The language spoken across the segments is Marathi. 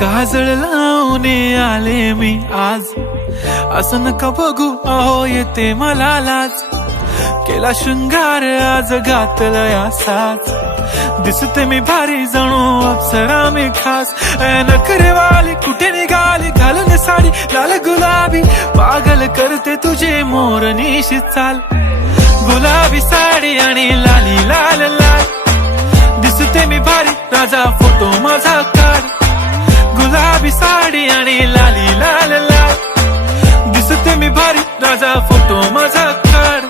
काजळ लावून आले मी आज, असं नका बघू अहो येते मला लाज. केला शृंगार आज घातला साज, दिसते मी भारी जणू अप्सरा मी खास. नखरेवाली कुठे निघाली घालून साडी लाल गुलाबी, पागल करते तुझे मोरनीशी चाल. गुलाबी साडी आणि लाली लाल लाल, दिसते मी भारी राजा फोटो माझा काढ. गुलाबी साडी आणि लाली लाल लाल, दिसते मी भारी राजा फोटो माझा काढ.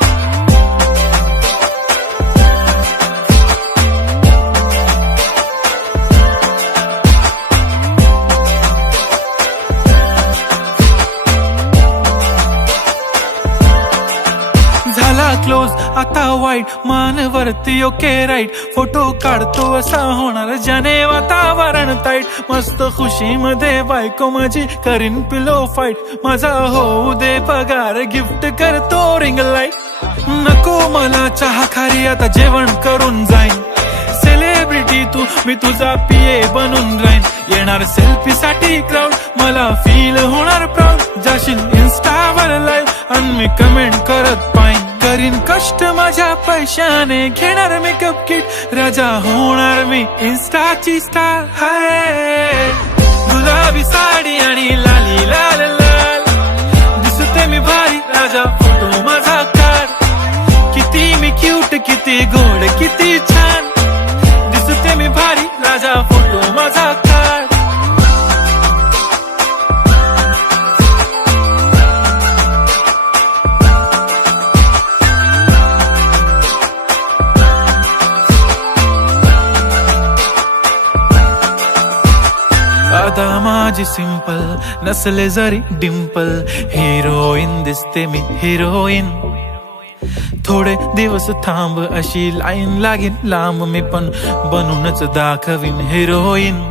झाला क्लोज आता वाईट, मान वरती ओके राईट. फोटो काढतो असा होणार ज्याने वातावरण ताईट. मस्त खुशी मध्ये बायको माझी करीन पिलो फाईट. माझा होऊ दे पगार गिफ्ट करतो रिंग लाईट. नको मला चहा खारी आता जेवण करून जाईन. सेलिब्रिटी तू मी तुझा पिये बनून राहीन. येणार सेल्फी साठी क्राऊड मला फील होणार प्राऊड. जाशील इन्स्टावर लाईव्ह आणि मी कमेंट करत पाईन. करीन कष्ट माझ्या पैशाने घेणार मेकअप किट. राजा होणार मी इन्स्टाची स्टार. हाय गुलाबी साडी आणि लाली लाल लाल, दिसते मी भारी राजा फोटो माझा काढ. किती मी क्यूट किती गोड किती छान, दिसते मी भारी राजा फोटो माझा काढ. आता माझी सिंपल नसले जरी डिंपल, हिरोईन दिसते मी हिरोईन. थोडे दिवस थांब अशी लाईन लागेल लांब, मी पण बनूनच दाखवीन हिरोईन.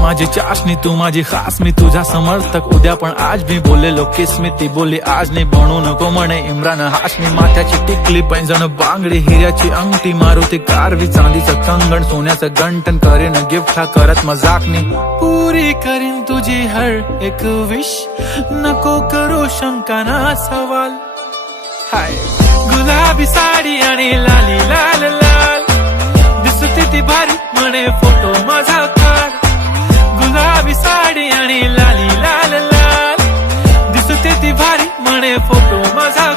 माझी चाशनी तू माझी खास, मी तुझा समर्थक उद्या पण आज मी बोललेलो किस मी. ती बोलली आज नाही बनू नको म्हणे इम्रान हाशमी. माथ्याची टिकली पैंजण बांगडी हिऱ्याची अंगठी, मारुती कारवी चांदीचं कंगण सोन्याचं गंटन. करीन गिफ्ट हा करत मजाकनी, पुरी करीन तुझी हर एक विश. नको करू शंका ना सवाल. हाय गुलाबी साडी आणि लाली लाल लाल, दिसते ती भारी म्हणे फोटो माझा काढ. गुलाबी साडी आणि लाली लाल लाल, दिसते ती भारी म्हणे फोटो माझा.